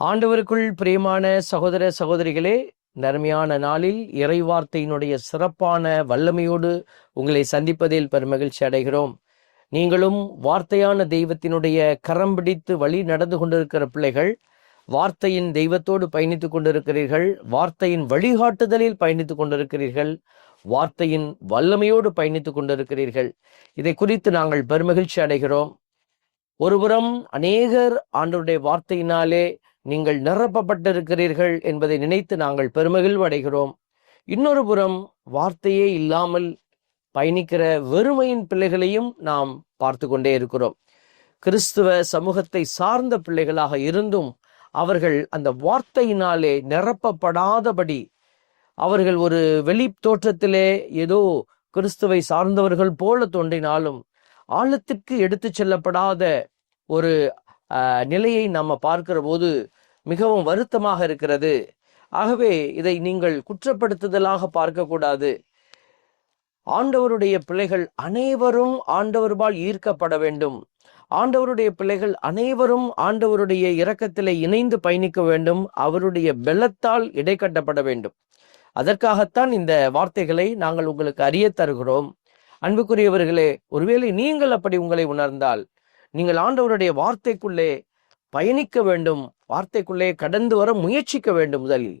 ஆண்டவருக்குள் பிரியமான சகோதர சகோதரிகளே, நர்மையான நாளில் இறைவார்த்தையினுடைய சிறப்பான வல்லமையோடு உங்களை சந்திப்பதில் பெருமகிழ்ச்சி அடைகிறோம். நீங்களும் வார்த்தையான தெய்வத்தினுடைய கரம் பிடித்து வழி நடந்து கொண்டிருக்கிற பிள்ளைகள், வார்த்தையின் தெய்வத்தோடு பயணித்துக் கொண்டிருக்கிறீர்கள், வார்த்தையின் வழிகாட்டுதலில் பயணித்துக் கொண்டிருக்கிறீர்கள், வார்த்தையின் வல்லமையோடு பயணித்துக் கொண்டிருக்கிறீர்கள். இதை குறித்து நாங்கள் பெருமகிழ்ச்சி அடைகிறோம். ஒருபுறம் அநேகர் ஆண்டவருடைய வார்த்தையினாலே நீங்கள் நிரப்பப்பட்டிருக்கிறீர்கள் என்பதை நினைத்து நாங்கள் பெருமகிழ்வு அடைகிறோம். இன்னொரு புறம் வார்த்தையே இல்லாமல் பயணிக்கிற வெறுமையின் பிள்ளைகளையும் நாம் பார்த்து கொண்டே இருக்கிறோம். கிறிஸ்துவ சமூகத்தை சார்ந்த பிள்ளைகளாக இருந்தும் அவர்கள் அந்த வார்த்தையினாலே நிரப்பப்படாதபடி, அவர்கள் ஒரு வெளி தோற்றத்திலே ஏதோ கிறிஸ்துவை சார்ந்தவர்கள் போல தோன்றினாலும் ஆழத்திற்கு எடுத்து செல்லப்படாத ஒரு நிலையை நம்ம பார்க்கிற போது மிகவும் வருத்தமாக இருக்கிறது. ஆகவே இதை நீங்கள் குற்றப்படுத்துதலாக பார்க்கக்கூடாது. ஆண்டவருடைய பிள்ளைகள் அனைவரும் ஆண்டவர்பால் ஈர்க்கப்பட வேண்டும். ஆண்டவருடைய பிள்ளைகள் அனைவரும் ஆண்டவருடைய இரக்கத்திலே இணைந்து பயணிக்க வேண்டும். அவருடைய பெலத்தால் இடைக்கட்டப்பட வேண்டும். அதற்காகத்தான் இந்த வார்த்தைகளை நாங்கள் உங்களுக்கு அறிய தருகிறோம். அன்புக்குரியவர்களே, ஒருவேளை நீங்கள் அப்படி உங்களை உணர்ந்தால், நீங்கள் ஆண்டவருடைய வார்த்தைக்குள்ளே பயணிக்க வேண்டும், வார்த்தைக்குள்ளே கடந்து வர முயற்சிக்க வேண்டும். முதலில்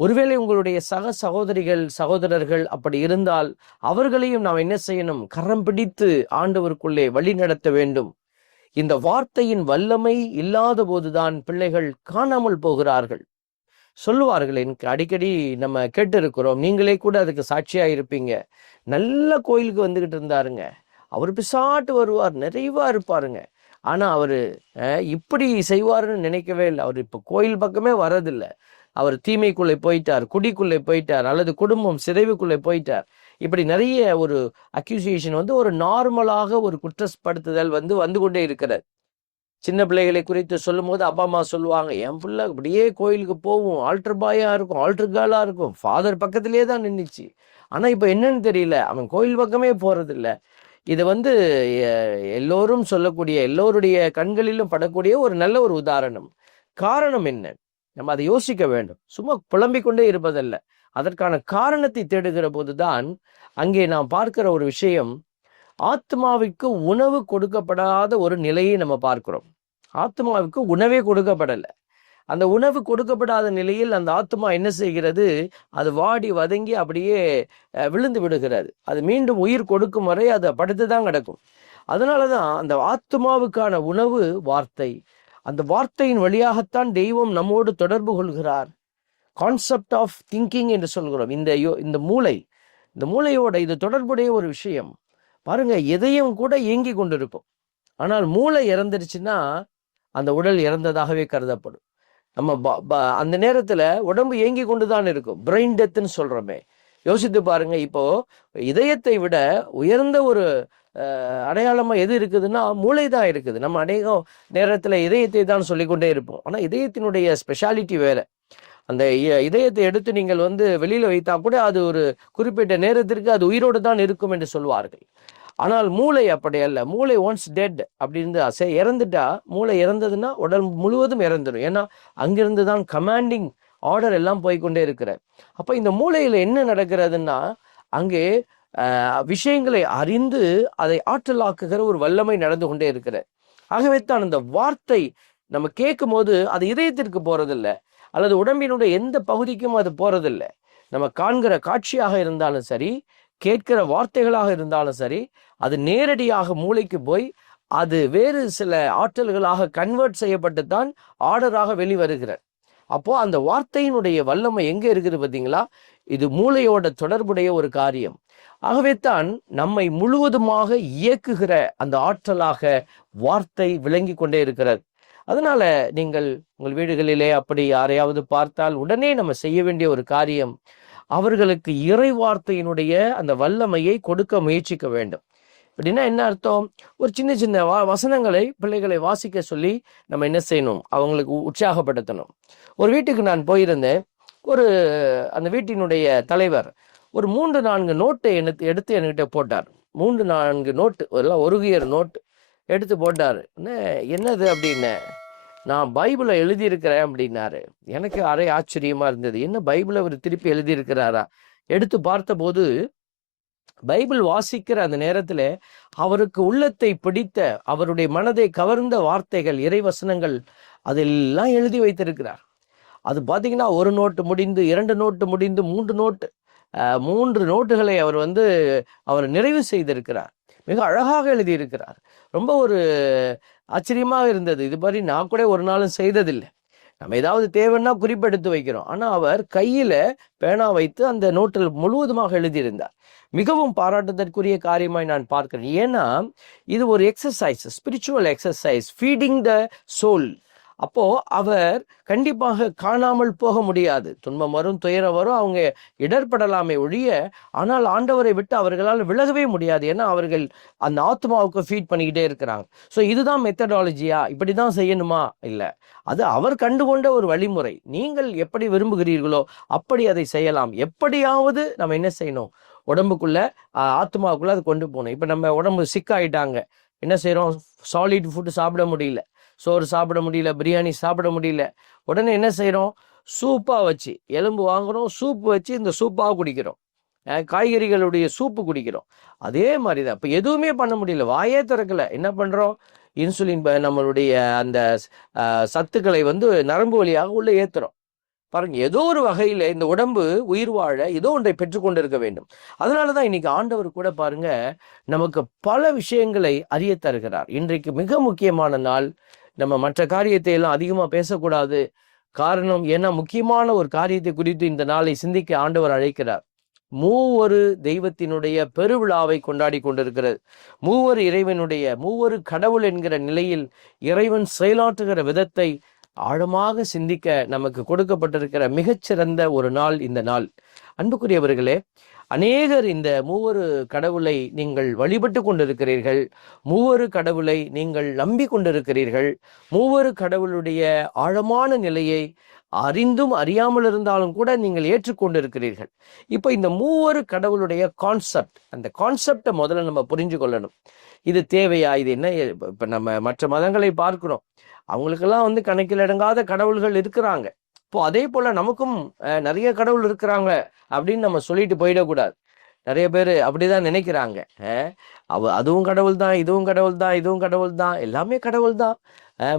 ஒருவேளை உங்களுடைய சக சகோதரிகள் சகோதரர்கள் அப்படி இருந்தால் அவர்களையும் நாம் என்ன செய்யணும்? கரம் பிடித்து ஆண்டவருக்குள்ளே வழி நடத்த வேண்டும். இந்த வார்த்தையின் வல்லமை இல்லாத போதுதான் பிள்ளைகள் காணாமல் போகிறார்கள். சொல்லுவார்கள், எனக்கு அடிக்கடி நம்ம கேட்டு இருக்கிறோம், நீங்களே கூட அதுக்கு சாட்சியா இருப்பீங்க. நல்ல கோயிலுக்கு வந்துகிட்டு இருந்தாருங்க, அவர் பிசாட்டு வருவார், நிறைவா இருப்பாருங்க, ஆனா அவரு இப்படி செய்வாருன்னு நினைக்கவே இல்லை. அவர் இப்ப கோயில் பக்கமே வரதில்லை. அவர் தீமைக்குள்ளே போயிட்டார், குடிக்குள்ளே போயிட்டார், அல்லது குடும்பம் சிதைவுக்குள்ளே போயிட்டார். இப்படி நிறைய ஒரு அக்யூசியேஷன் ஒரு நார்மலாக ஒரு குற்றப்படுத்துதல் வந்து கொண்டே இருக்கிறது. சின்ன பிள்ளைகளை குறித்து சொல்லும் போது அப்பா அம்மா சொல்லுவாங்க, என் பிள்ளை அப்படியே கோயிலுக்கு போகும், ஆல்டர் பாயா இருக்கும், ஆல்டர் கேர்ளா இருக்கும், ஃபாதர் பக்கத்திலே தான் நின்றுச்சு, ஆனா இப்ப என்னன்னு தெரியல, அவன் கோயில் பக்கமே போறதில்ல. இது எல்லோரும் சொல்லக்கூடிய, எல்லோருடைய கண்களிலும் படக்கூடிய ஒரு நல்ல ஒரு உதாரணம். காரணம் என்ன? நம்ம அதை யோசிக்க வேண்டும். சும்மா புலம்பிக் கொண்டே இருப்பதல்ல, அதற்கான காரணத்தை தேடுகிற போதுதான் அங்கே நாம் பார்க்கிற ஒரு விஷயம், ஆத்மாவிற்கு உணவு கொடுக்கப்படாத ஒரு நிலையை நம்ம பார்க்கிறோம். ஆத்மாவுக்கு உணவே கொடுக்கப்படலை. அந்த உணவு கொடுக்கப்படாத நிலையில் அந்த ஆத்மா என்ன செய்கிறது? அது வாடி வதங்கி அப்படியே விழுந்து விடுகிறது. அது மீண்டும் உயிர் கொடுக்கும் வரை அது படுத்துதான் கிடக்கும். அதனாலதான் அந்த ஆத்மாவுக்கான உணவு வார்த்தை. அந்த வார்த்தையின் வழியாகத்தான் தெய்வம் நம்மோடு தொடர்பு கொள்கிறார். கான்செப்ட் ஆஃப் திங்கிங் என்று சொல்கிறோம். இந்த மூளையோட இது தொடர்புடைய ஒரு விஷயம். பாருங்க, எதையும் கூட இயங்கி கொண்டிருக்கும். ஆனால் மூளை இறந்துருச்சுன்னா அந்த உடல் இறந்ததாகவே கருதப்படும். நம்ம அந்த நேரத்துல உடம்பு இயங்கி கொண்டுதான் இருக்கும். பிரெயின் டெத்துன்னு சொல்றோமே, யோசித்து பாருங்க. இப்போ இதயத்தை விட உயர்ந்த ஒரு அடையாளமா எது இருக்குதுன்னா மூளை தான் இருக்குது. நம்ம அநேக நேரத்துல இதயத்தை தான் சொல்லிக்கொண்டே இருப்போம். ஆனா இதயத்தினுடைய ஸ்பெஷாலிட்டி வேற. அந்த இதயத்தை எடுத்து நீங்கள் வெளியில வைத்தா கூட அது ஒரு குறிப்பிட்ட நேரத்திற்கு அது உயிரோடு தான் இருக்கும் என்று சொல்வார்கள். ஆனால் மூளை அப்படி அல்ல. மூளை ஒன்ஸ் டெட் அப்படின்னு இறந்துட்டா, மூளை இறந்ததுன்னா உடல் முழுவதும் இறந்துடும். ஏன்னா அங்கிருந்து தான் கமாண்டிங் ஆர்டர் எல்லாம் போய்கொண்டே இருக்கிற. அப்ப இந்த மூளையில என்ன நடக்கிறதுன்னா, அங்கே விஷயங்களை அறிந்து அதை ஆற்றலாக்குகிற ஒரு வல்லமை நடந்து கொண்டே இருக்கிற. ஆகவே தான் அந்த வார்த்தை நம்ம கேட்கும் போது அது இதயத்திற்கு போறதில்லை, அல்லது உடம்பினுடைய எந்த பகுதிக்கும் அது போறதில்லை. நம்ம காண்கிற காட்சியாக இருந்தாலும் சரி, கேட்கிற வார்த்தைகளாக இருந்தாலும் சரி, அது நேரடியாக மூளைக்கு போய் அது வேறு சில ஆற்றல்களாக கன்வெர்ட் செய்யப்பட்டு தான் ஆர்டராக வெளிவருகிறது. அப்போ அந்த வார்த்தையினுடைய வல்லமை எங்க இருக்குது பார்த்தீங்களா? இது மூளையோட தொடர்புடைய ஒரு காரியம். ஆகவே தான் நம்மை முழுவதுமாக இயக்குகிற அந்த ஆற்றலாக வார்த்தை விளங்கி கொண்டே இருக்கிறது. அதனால நீங்கள் உங்கள் வீடுகளிலே அப்படி யாரையாவது பார்த்தால் உடனே நம்ம செய்ய வேண்டிய ஒரு காரியம், அவர்களுக்கு இறை வார்த்தையினுடைய அந்த வல்லமையை கொடுக்க முயற்சிக்க வேண்டும். அப்படின்னா என்ன அர்த்தம்? ஒரு சின்ன சின்ன வசனங்களை பிள்ளைகளை வாசிக்க சொல்லி நம்ம என்ன செய்யணும்? அவங்களுக்கு உற்சாகப்படுத்தணும். ஒரு வீட்டுக்கு நான் போயிருந்தேன். அந்த வீட்டினுடைய தலைவர் ஒரு 3-4 நோட்டை எடுத்து என்கிட்ட போட்டார். 3-4 நோட்டு, எல்லாம் ஒருகியர் நோட்டு எடுத்து போட்டார். என்னது அப்படின்னு நான் பைபிளை எழுதியிருக்கிறேன் அப்படின்னாரு. எனக்கு அரை ஆச்சரியமா இருந்தது. என்ன பைபிளை அவர் திருப்பி எழுதியிருக்கிறாரா? எடுத்து பார்த்தபோது பைபிள் வாசிக்கிற அந்த நேரத்தில் அவருக்கு உள்ளத்தை பிடித்த, அவருடைய மனதை கவர்ந்த வார்த்தைகள், இறைவசனங்கள் அதெல்லாம் எழுதி வைத்திருக்கிறார். அது பார்த்தீங்கன்னா 1 நோட்டு முடிந்து 2 நோட்டு முடிந்து 3 நோட்டு 3 நோட்டுகளை அவர் நிறைவு செய்திருக்கிறார். மிக அழகாக எழுதியிருக்கிறார். ரொம்ப ஒரு ஆச்சரியமாக இருந்தது. இது மாதிரி நான் கூட ஒரு நாளும் செய்ததில்லை. நம்ம ஏதாவது தேவைன்னா குறிப்பெடுத்து வைக்கிறோம். ஆனால் அவர் கையில் பேனா வைத்து அந்த நோட்டில் முழுவதுமாக எழுதியிருந்தார். மிகவும் பாராட்டுதற்குரிய காரியமாய் நான் பார்க்கிறேன். ஏன்னா இது ஒரு exercise, spiritual exercise, feeding the soul. அப்போ அவர் கண்டிப்பாக காணாமல் போக முடியாது. துன்பம் வரும், துயரம் வரும், அவங்க இடர்படலாமே ஒழிய, ஆனால் ஆண்டவரை விட்டு அவர்களால் விலகவே முடியாது. ஏன்னா அவர்கள் அந்த ஆத்மாவுக்கு ஃபீட் பண்ணிக்கிட்டே இருக்கிறாங்க. ஸோ இதுதான் மெத்தடாலஜியா, இப்படி தான் செய்யணுமா? இல்லை, அது அவர் கண்டுகொண்ட ஒரு வழிமுறை. நீங்கள் எப்படி விரும்புகிறீர்களோ அப்படி அதை செய்யலாம். எப்படியாவது நம்ம என்ன செய்யணும்? உடம்புக்குள்ள ஆத்மாவுக்குள்ள அதை கொண்டு போகணும். இப்போ நம்ம உடம்பு சிக்காயிட்டாங்க, என்ன செய்கிறோம்? சாலிட் ஃபுட்டு சாப்பிட முடியல, சோறு சாப்பிட முடியல, பிரியாணி சாப்பிட முடியல. உடனே என்ன செய்கிறோம்? சூப்பாக வச்சு, எலும்பு வாங்குகிறோம், சூப்பு வச்சு இந்த சூப்பாக குடிக்கிறோம். காய்கறிகளுடைய சூப்பு குடிக்கிறோம். அதே மாதிரி தான் இப்போ எதுவுமே பண்ண முடியல, வாயே திறக்கலை. என்ன பண்ணுறோம்? இன்சுலின் நம்மளுடைய அந்த சத்துக்களை நரம்பு வழியாக உள்ளே ஏற்றுறோம். பாருங்க, ஏதோ ஒரு வகையில் இந்த உடம்பு உயிர் வாழ ஏதோ ஒன்றை பெற்றுக்கொண்டு இருக்க வேண்டும். அதனால தான் இன்னைக்கு ஆண்டவர் கூட பாருங்க நமக்கு பல விஷயங்களை அறிய தருகிறார். இன்றைக்கு மிக முக்கியமான நாள். நம்ம மற்ற காரியத்தை எல்லாம் அதிகமாக பேசக்கூடாது. காரணம், ஏன்னா முக்கியமான ஒரு காரியத்தை குறித்து இந்த நாளை சிந்திக்க ஆண்டவர் அழைக்கிறார். மூவொரு தெய்வத்தினுடைய பெருவிழாவை கொண்டாடி கொண்டிருக்கிறது. மூவர் இறைவனுடைய, மூவொரு கடவுள் என்கிற நிலையில் இறைவன் செயலாற்றுகிற விதத்தை ஆழமாக சிந்திக்க நமக்கு கொடுக்கப்பட்டிருக்கிற மிகச்சிறந்த ஒரு நாள் இந்த நாள். அன்புக்குரியவர்களே, அநேகர் இந்த மூவொரு கடவுளை நீங்கள் வழிபட்டு கொண்டிருக்கிறீர்கள். மூவொரு கடவுளை நீங்கள் நம்பி கொண்டிருக்கிறீர்கள். மூவொரு கடவுளுடைய ஆழமான நிலையை அறிந்தும் அறியாமல் இருந்தாலும் கூட நீங்கள் ஏற்றுக்கொண்டிருக்கிறீர்கள். இப்போ இந்த மூவொரு கடவுளுடைய கான்செப்ட், அந்த கான்செப்டை முதல்ல நம்ம புரிஞ்சு கொள்ளணும். இது தேவையா? இது என்ன? இப்போ நம்ம மற்ற மதங்களை பார்க்கிறோம், அவங்களுக்கெல்லாம் கணக்கில் அடங்காத கடவுள்கள் இருக்கிறாங்க. இப்போ அதே போல நமக்கும் நிறைய கடவுள் இருக்கிறாங்க அப்படின்னு நம்ம சொல்லிட்டு போயிடக்கூடாது. நிறைய பேர் அப்படிதான் நினைக்கிறாங்க. அதுவும் கடவுள் தான், இதுவும் கடவுள் தான், இதுவும் கடவுள் தான், எல்லாமே கடவுள் தான்,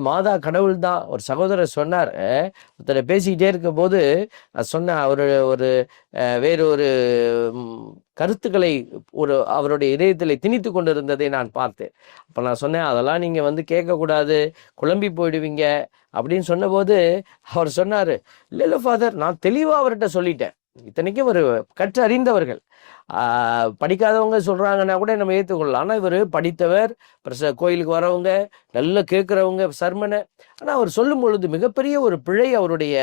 மாதா கடவுள் தான். ஒரு சகோதரர் சொன்னார், ஒருத்தரை பேசிக்கிட்டே இருக்க போது நான் சொன்னேன், ஒரு வேறு ஒரு கருத்துக்களை அவருடைய இதயத்தில் திணித்து கொண்டிருந்ததை நான் பார்த்தேன். அப்போ நான் சொன்னேன், அதெல்லாம் நீங்கள் கேட்கக்கூடாது, குழம்பி போயிடுவீங்க அப்படின்னு சொன்னபோது அவர் சொன்னார், இல்லை ஃபாதர், நான் தெளிவாக அவர்கிட்ட சொல்லிட்டேன். இத்தனைக்கும் ஒரு கற்று அறிந்தவர்கள், படிக்காதவங்க சொல்கிறாங்கன்னா கூட நம்ம ஏற்றுக்கொள்ளலாம். ஆனால் இவர் படித்தவர், கோயிலுக்கு வரவங்க, நல்லா கேட்குறவங்க சர்மனை. ஆனால் அவர் சொல்லும் பொழுது மிகப்பெரிய ஒரு பிழை அவருடைய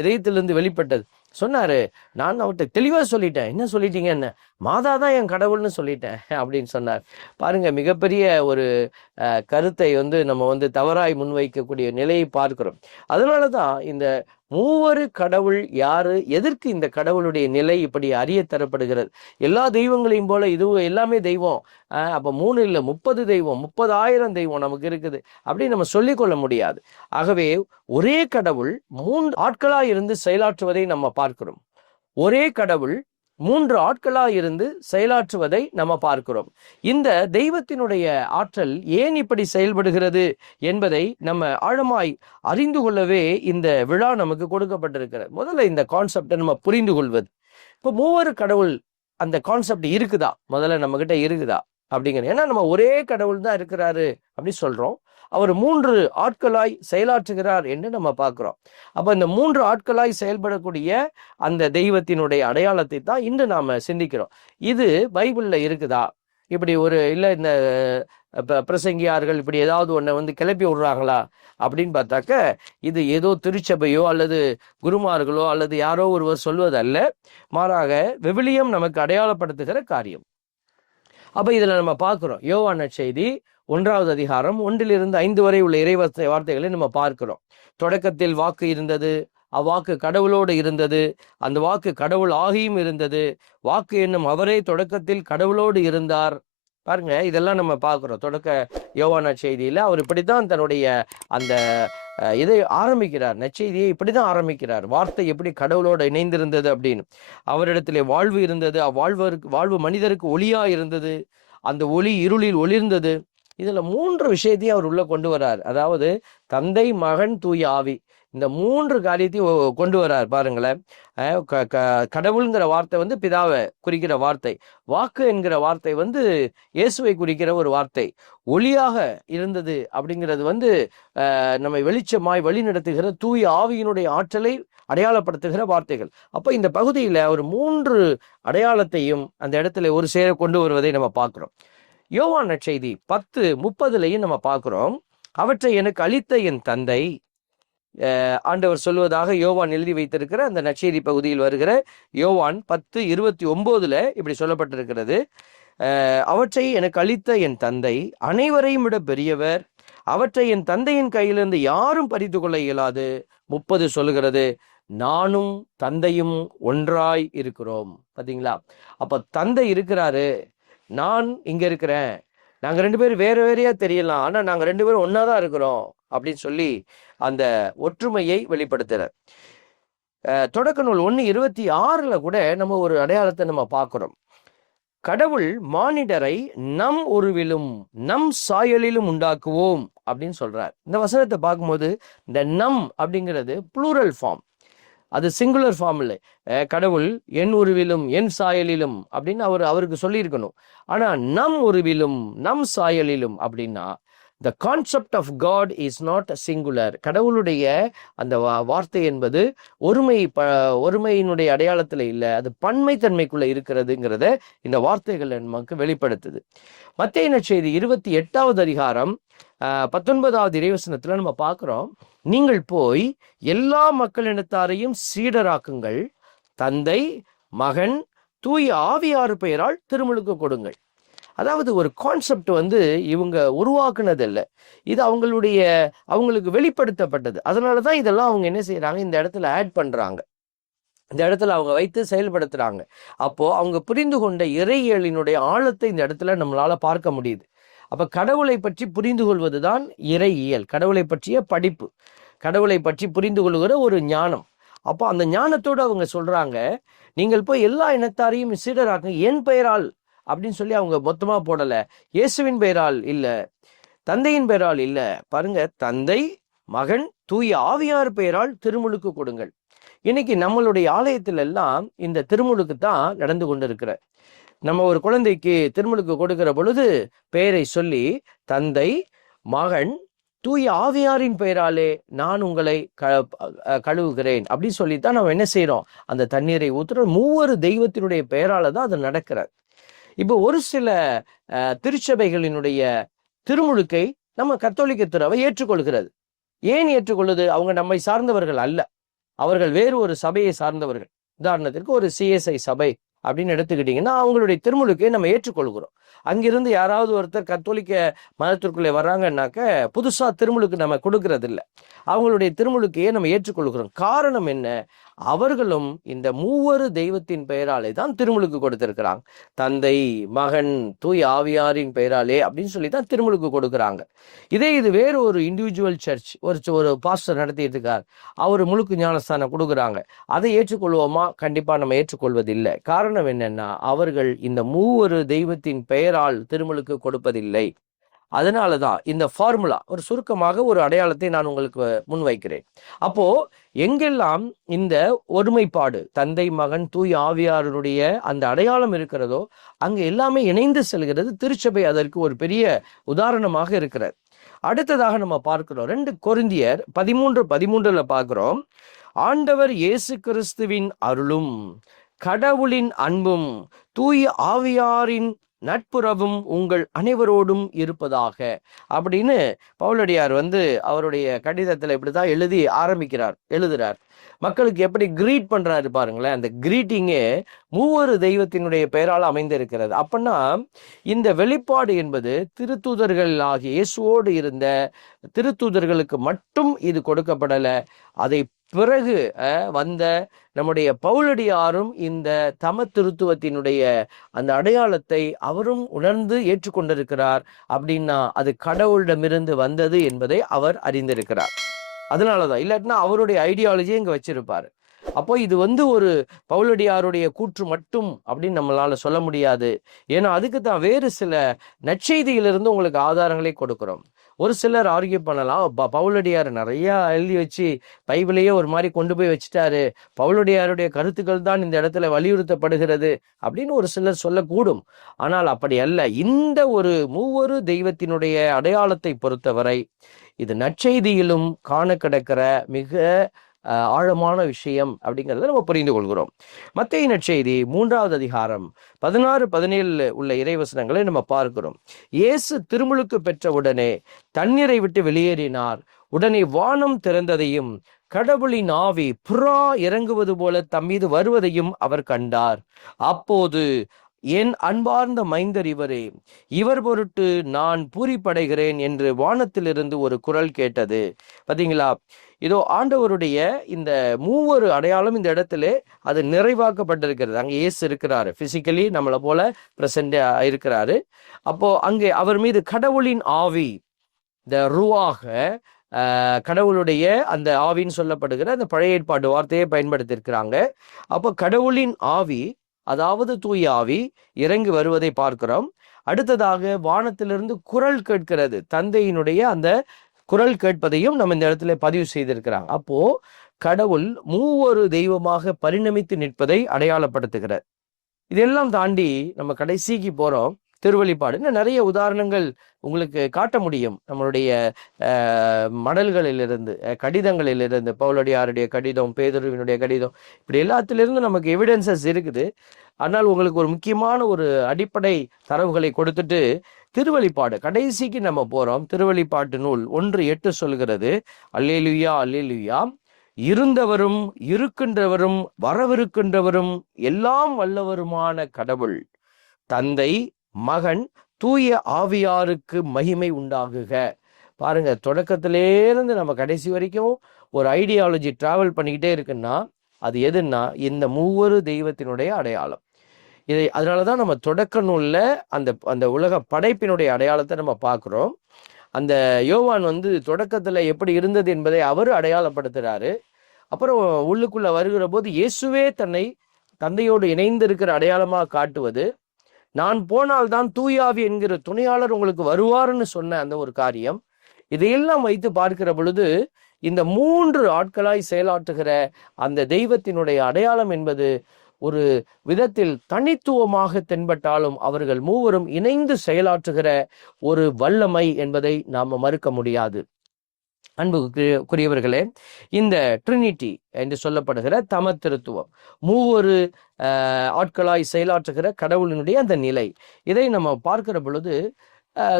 இதயத்திலிருந்து வெளிப்பட்டது. சொன்னார், நான் அவர்கிட்ட தெளிவாக சொல்லிட்டேன். என்ன சொல்லிட்டீங்க? என்ன? மாதா தான் என் கடவுள்னு சொல்லிட்டேன் அப்படின்னு சொன்னார். பாருங்க, மிகப்பெரிய ஒரு கருத்தை நம்ம தவறாய் முன்வைக்கக்கூடிய நிலையை பார்க்கிறோம். அதனால தான் இந்த மூவரு கடவுள் யாரு, எதற்கு இந்த கடவுளுடைய நிலை இப்படி அறிய தரப்படுகிறது? எல்லா தெய்வங்களையும் போல இதுவும் எல்லாமே தெய்வம். அப்போ 3 இல்லை 30 தெய்வம், 30,000 தெய்வம் நமக்கு இருக்குது அப்படின்னு நம்ம சொல்லிக்கொள்ள முடியாது. ஆகவே ஒரே கடவுள் 3 ஆட்களாக இருந்து செயலாற்றுவதை நம்ம பார்க்கிறோம். ஒரே கடவுள் 3 ஆட்களாக இருந்து செயலாற்றுவதை நம்ம பார்க்கிறோம். இந்த தெய்வத்தினுடைய ஆற்றல் ஏன் இப்படி செயல்படுகிறது என்பதை நம்ம ஆழமாய் அறிந்து கொள்ளவே இந்த விழா நமக்கு கொடுக்கப்பட்டிருக்கிறது. முதல்ல இந்த கான்செப்டை நம்ம புரிந்து கொள்வது. இப்போ மூவரு கடவுள் அந்த கான்செப்ட் இருக்குதா? முதல்ல நம்ம கிட்ட இருக்குதா அப்படிங்கிறது. ஏன்னா நம்ம ஒரே கடவுள் தான் இருக்கிறாரு அப்படி சொல்றோம். அவர் 3 ஆட்களாய் செயலாற்றுகிறார் என்று நம்ம பார்க்கிறோம். அப்ப இந்த 3 ஆட்களாய் செயல்படக்கூடிய அந்த தெய்வத்தினுடைய அடையாளத்தை தான் இன்று நாம சிந்திக்கிறோம். இது பைபிள்ல இருக்குதா? இப்படி இல்லை இந்த பிரசங்கியார்கள் இப்படி ஏதாவது ஒன்றை கிளப்பி விடுறாங்களா அப்படின்னு பார்த்தாக்க, இது ஏதோ திருச்சபையோ அல்லது குருமார்களோ அல்லது யாரோ ஒருவர் சொல்வதல்ல, மாறாக விவிலியம் நமக்கு அடையாளப்படுத்துகிற காரியம். அப்ப இதுல நம்ம பார்க்கிறோம், யோவான் நற்செய்தி 1வது அதிகாரம் 1 5 வரை உள்ள வார்த்தைகளை நம்ம பார்க்கிறோம். தொடக்கத்தில் வாக்கு இருந்தது, அவ்வாக்கு கடவுளோடு இருந்தது, அந்த வாக்கு கடவுள் ஆகியும் இருந்தது, வாக்கு என்னும் அவரே தொடக்கத்தில் கடவுளோடு இருந்தார். பாருங்க, இதெல்லாம் நம்ம பார்க்கிறோம். தொடக்க யோவான் நற்செய்தியில அவர் இப்படித்தான் தன்னுடைய அந்த இதை ஆரம்பிக்கிறார், நற்செய்தியை இப்படிதான் ஆரம்பிக்கிறார். வார்த்தை எப்படி கடவுளோட இணைந்திருந்தது அப்படின்னு. அவரிடத்திலே வாழ்வு இருந்தது, வாழ்வு மனிதருக்கு ஒளியா இருந்தது, அந்த ஒளி இருளில் ஒளிர்ந்தது. இதுல 3 விஷயத்தையும் அவர் உள்ள கொண்டு வர்றார். அதாவது தந்தை, மகன், தூய ஆவி, இந்த 3 காரியத்தையும் கொண்டு வர்றார் பாருங்களேன். கடவுள்ங்கிற வார்த்தை வந்து பிதாவை குறிக்கிற வார்த்தை, வாக்கு என்கிற வார்த்தை வந்து இயேசுவை குறிக்கிற ஒரு வார்த்தை, ஒளியாக இருந்தது அப்படிங்கிறது வந்து நம்மை வெளிச்சமாய் வழி நடத்துகிற தூய ஆவியினுடைய ஆற்றலை அடையாளப்படுத்துகிற வார்த்தைகள். அப்ப இந்த பகுதியில ஒரு 3 அடையாளத்தையும் அந்த இடத்துல ஒரு சேர கொண்டு வருவதை நம்ம பார்க்கிறோம். யோவான் நற்செய்தி 10:30 நம்ம பார்க்கிறோம். அவற்றை எனக்கு அளித்த என் தந்தை, ஆண்டவர் சொல்வதாக யோவான் எழுதி வைத்திருக்கிற அந்த நற்செய்தி பகுதியில் வருகிற யோவான் 10:29 இப்படி சொல்லப்பட்டிருக்கிறது. அவற்றை எனக்கு அளித்த என் தந்தை அனைவரையும் விட பெரியவர், அவற்றை என் தந்தையின் கையிலிருந்து யாரும் பறித்து கொள்ள இயலாது. 30 சொல்லுகிறது, நானும் தந்தையும் ஒன்றாய் இருக்கிறோம். பாத்தீங்களா? அப்ப தந்தை இருக்கிறாரு, நான் இங்க இருக்கிறேன், நாங்க 2 பேரும் வேற வேறையா தெரியலாம், ஆனா நாங்க 2 பேரும் ஒன்னாதான் இருக்கிறோம் அப்படின்னு சொல்லி அந்த ஒற்றுமையை வெளிப்படுத்துறார். தொடக்க நூல் 1:26 கூட நம்ம ஒரு அடையாளத்தை நம்ம பார்க்கிறோம். கடவுள் மானிடரை நம் உருவிலும் நம் சாயலிலும் உண்டாக்குவோம் அப்படின்னு சொல்றார். இந்த வசனத்தை பார்க்கும்போது இந்த நம் அப்படிங்கிறது ப்ளூரல் ஃபார்ம், அது சிங்குலர் ஃபார்ம் இல்லை. கடவுள் என் உருவிலும் என் சாயலிலும் அப்படின்னு அவருக்கு சொல்லியிருக்கணும். ஆனா நம் உருவிலும் நம் சாயலிலும் அப்படின்னா the concept of God is not singular. கடவுளுடைய அந்த வார்த்தை என்பது ஒருமையினுடைய அடையாளத்துல இல்லை, அது பன்மைத்தன்மைக்குள்ள இருக்கிறதுங்கிறத இந்த வார்த்தைகள் நமக்கு வெளிப்படுத்துது. மத்தேயு நற்செய்தி 28வது அதிகாரம் 19வது இறைவசனத்துல நம்ம பார்க்கிறோம், நீங்கள் போய் எல்லா மக்களினத்தாரையும் சீடராக்குங்கள், தந்தை, மகன், தூய ஆவியார் பெயரால் திருமுழுக்கு கொடுங்கள். அதாவது ஒரு கான்செப்ட் வந்து இவங்க உருவாக்குனது இல்லை, இது அவங்களுக்கு வெளிப்படுத்தப்பட்டது. அதனாலதான் இதெல்லாம் அவங்க என்ன செய்யறாங்க, இந்த இடத்துல ஆட் பண்றாங்க, இந்த இடத்துல அவங்க வைத்து செயல்படுத்துறாங்க. அப்போ அவங்க புரிந்து கொண்ட இறையியலினுடைய ஆழத்தை இந்த இடத்துல நம்மளால பார்க்க முடியுது. அப்ப கடவுளை பற்றி புரிந்து கொள்வதுதான் இறையியல், கடவுளை பற்றிய படிப்பு, கடவுளை பற்றி புரிந்து கொள்கிற ஒரு ஞானம். அப்போ அந்த ஞானத்தோடு அவங்க சொல்றாங்க, நீங்கள் போய் எல்லா இனத்தாரையும் சீடராக்க, என் பெயரால் அப்படின்னு சொல்லி அவங்க மொத்தமா போடல, இயேசுவின் பெயரால் இல்ல, தந்தையின் பெயரால் இல்ல. பாருங்க, தந்தை, மகன், தூய ஆவியார் பெயரால் திருமுழுக்கு கொடுங்கள். இன்னைக்கு நம்மளுடைய ஆலயத்துல எல்லாம் இந்த திருமுழுக்கு தான் நடந்து கொண்டிருக்கிற. நம்ம ஒரு குழந்தைக்கு திருமுழுக்கு கொடுக்கிற பொழுது பெயரை சொல்லி தந்தை, மகன், தூய ஆவியாரின் பெயராலே நான் உங்களை கழுவுகிறேன் அப்படின்னு சொல்லித்தான் நம்ம என்ன செய்யறோம், அந்த தண்ணீரை ஊத்துறோம். 3 தெய்வத்தினுடைய பெயரால தான் அது நடக்கிறது. இப்போ ஒரு சில திருச்சபைகளினுடைய திருமுழுக்கை நம்ம கத்தோலிக்க திருவை ஏற்றுக்கொள்கிறது. ஏன் ஏற்றுக்கொள்ளுது? அவங்க நம்மை சார்ந்தவர்கள் அல்ல, அவர்கள் வேறு ஒரு சபையை சார்ந்தவர்கள். உதாரணத்திற்கு ஒரு CSI சபை அப்படின்னு எடுத்துக்கிட்டீங்கன்னா அவங்களுடைய திருமுழுக்கை நம்ம ஏற்றுக்கொள்கிறோம். அங்கிருந்து யாராவது ஒருத்தர் கத்தோலிக்க மதத்திற்குள்ளே வர்றாங்கன்னாக்க புதுசா திருமுழுக்கு நம்ம கொடுக்கறது இல்லை, அவங்களுடைய திருமுழுக்கையே நம்ம ஏற்றுக்கொள்கிறோம். காரணம் என்ன? அவர்களும் இந்த 3 தெய்வத்தின் பெயராலே தான் திருமுழுக்கு கொடுத்திருக்கிறாங்க. தந்தை, மகன், தூய் ஆவியாரின் பெயராலே அப்படின்னு சொல்லி தான் திருமுழுக்கு கொடுக்குறாங்க. இது வேறு ஒரு இண்டிவிஜுவல் சர்ச், ஒரு பாஸ்டர் நடத்திட்டு இருக்கார், அவர் முழுக்கு ஞானஸ்தானம் கொடுக்குறாங்க. அதை ஏற்றுக்கொள்வோமா? கண்டிப்பா நம்ம ஏற்றுக்கொள்வதில்லை. காரணம் என்னன்னா, அவர்கள் இந்த 3 தெய்வத்தின் பெயரால் திருமுழுக்கு கொடுப்பதில்லை. அதனாலதான் இந்த ஃபார்முலா, ஒரு சுருக்கமாக ஒரு அடையாளத்தை நான் உங்களுக்கு முன்வைக்கிறேன். அப்போ எங்கெல்லாம் இந்த ஒருமைப்பாடு, தந்தை, மகன், தூய் ஆவியாருடைய அந்த அடையாளம் இருக்கிறதோ அங்க எல்லாமே இணைந்து செல்கிறது. திருச்சபை அதற்கு ஒரு பெரிய உதாரணமாக இருக்கிறது. அடுத்ததாக நம்ம பார்க்கிறோம் 2 கொரிந்தியர் 13:13 பார்க்கிறோம், ஆண்டவர் இயேசு கிறிஸ்துவின் அருளும் கடவுளின் அன்பும் தூய ஆவியாரின் நட்புறவும் உங்கள் அனைவரோடும் இருப்பதாக அப்படின்னு பவுலடியார் அவருடைய கடிதத்துல இப்படிதான் எழுதுறார். மக்களுக்கு எப்படி கிரீட் பண்றாரு பாருங்களேன். அந்த கிரீட்டிங்கே 3 தெய்வத்தினுடைய பெயரால் அமைந்திருக்கிறது. அப்படின்னா இந்த வெளிப்பாடு என்பது திருத்தூதர்கள் ஆகிய இயேசுவோடு இருந்த திருத்தூதர்களுக்கு மட்டும் இது கொடுக்கப்படல. அதை பிறகு வந்த நம்முடைய பவுலடியாரும் இந்த தம திருத்துவத்தினுடைய அந்த அடையாளத்தை அவரும் உணர்ந்து ஏற்றுக்கொண்டிருக்கிறார். அப்படின்னா அது கடவுளிடமிருந்து வந்தது என்பதை அவர் அறிந்திருக்கிறார். அதனாலதான், இல்லாட்டினா அவருடைய ஐடியாலஜியை இங்க வச்சிருப்பாரு. அப்போ இது ஒரு பவுலடியாருடைய கூற்று மட்டும் அப்படின்னு நம்மளால சொல்ல முடியாது. ஏன்னா அதுக்கு தான் வேறு சில நற்செய்தியிலிருந்து உங்களுக்கு ஆதாரங்களை கொடுக்கிறோம். ஒரு சிலர் ஆர்கியூ பண்ணலாம், பவுலடியார் நிறைய எழுதி வச்சு பைபிளையே ஒரு மாதிரி கொண்டு போய் வச்சுட்டாரு, பவுலடியாருடைய கருத்துக்கள் தான் இந்த இடத்துல வலியுறுத்தப்படுகிறது அப்படின்னு ஒரு சிலர் சொல்லக்கூடும். ஆனால் அப்படி அல்ல. இந்த ஒரு மூவொரு தெய்வத்தினுடைய அடையாளத்தை பொறுத்தவரை இது நற்செய்தியிலும் காண கிடக்கிற மிக ஆழமான விஷயம் அப்படிங்கிறத நம்ம புரிந்து கொள்கிறோம். மத்தேயு நற்செய்தி 3வது அதிகாரம் 16-17 உள்ள இறைவசனங்களை நம்ம பார்க்கிறோம். இயேசு திருமுழுக்கு பெற்ற உடனே தண்ணீரை விட்டு வெளியேறினார். உடனே வானம் திறந்ததையும் கடவுளின் ஆவி புறா இறங்குவது போல தம்மீது வருவதையும் அவர் கண்டார். அப்போது, என் அன்பார்ந்த மைந்தர் இவரே, இவர் பொருட்டு நான் பூரிப்படைகிறேன் என்று வானத்திலிருந்து ஒரு குரல் கேட்டது. பாத்தீங்களா? இதோ ஆண்டவருடைய இந்த மூவொரு அடையாளம் இந்த இடத்துல அது நிறைவாக்கப்பட்டிருக்கிறது. அங்கே இயேசு இருக்கிறாரு, பிசிக்கலி நம்மளை போல பிரசன்ட் இருக்கிறாரு. அப்போ அங்கே அவர் மீது கடவுளின் ஆவி, இந்த ரூவாக, கடவுளுடைய அந்த ஆவின்னு சொல்லப்படுகிற அந்த பழைய ஏற்பாடு வார்த்தையை பயன்படுத்தி இருக்கிறாங்க. அப்போ கடவுளின் ஆவி, அதாவது தூய ஆவி இறங்கி வருவதை பார்க்கிறோம். அடுத்ததாக வானத்திலிருந்து குரல் கேட்கிறது. தந்தையினுடைய அந்த குரல் கேட்பதையும் நம்ம இந்த இடத்துல பதிவு செய்திருக்கிறாங்க. அப்போ கடவுள் மூவொரு தெய்வமாக பரிணமித்து நிற்பதை அடையாளப்படுத்துகிறார். இதெல்லாம் தாண்டி நம்ம கடைசிக்கு போறோம். திருவெளிப்பாடு இன்னும் நிறைய உதாரணங்கள் உங்களுக்கு காட்ட முடியும். நம்மளுடைய மடல்களிலிருந்து, கடிதங்களிலிருந்து, பவுலடியாருடைய கடிதம், பேதுருவினுடைய கடிதம், இப்படி எல்லாத்திலிருந்து நமக்கு எவிடன்சஸ் இருக்குது. ஆனால் உங்களுக்கு ஒரு முக்கியமான ஒரு அடிப்படை தரவுகளை கொடுத்துட்டு திருவெளிப்பாடு கடைசிக்கு நம்ம போறோம். திருவெளிப்பாட்டு நூல் 1:8 சொல்கிறது, அல்லேலுயா அல்லேலுயா, இருந்தவரும் இருக்கின்றவரும் வரவிருக்கின்றவரும் எல்லாம் வல்லவருமான கடவுள் தந்தை மகன் தூய ஆவியாருக்கு மகிமை உண்டாகுக. பாருங்க, தொடக்கத்திலேருந்து நம்ம கடைசி வரைக்கும் ஒரு ஐடியாலஜி டிராவல் பண்ணிக்கிட்டே இருக்குன்னா அது எதுன்னா இந்த மூவொரு தெய்வத்தினுடைய அடையாளம். அதனாலதான் நம்ம தொடக்க நூல்ல அந்த உலக படைப்பினுடைய அடையாளத்தை நம்ம பார்க்கிறோம். அந்த யோவான் தொடக்கத்துல எப்படி இருந்தது என்பதை அவர் அடையாளப்படுத்துறாரு. அப்புறம் உள்ளுக்குள்ள வருகிற போது இயேசுவே தன்னை தந்தையோடு இணைந்து இருக்கிற அடையாளமாக காட்டுவது, நான் போனால்தான் தூயாவி என்கிற துணையாளர் உங்களுக்கு வருவார்னு சொன்ன அந்த ஒரு காரியம், இதையெல்லாம் வைத்து பார்க்கிற பொழுது இந்த 3 ஆட்களாய் செயலாற்றுகிற அந்த தெய்வத்தினுடைய அடையாளம் என்பது ஒரு விதத்தில் தனித்துவமாக தென்பட்டாலும் அவர்கள் மூவரும் இணைந்து செயலாற்றுகிற ஒரு வல்லமை என்பதை நாம மறுக்க முடியாது. அன்புக்குரியவர்களே, இந்த ட்ரினிட்டி என்று சொல்லப்படுகிற தமத்திருத்துவம், மூவொரு ஆட்களாய் செயலாற்றுகிற கடவுளினுடைய அந்த நிலை, இதை நம்ம பார்க்கிற பொழுது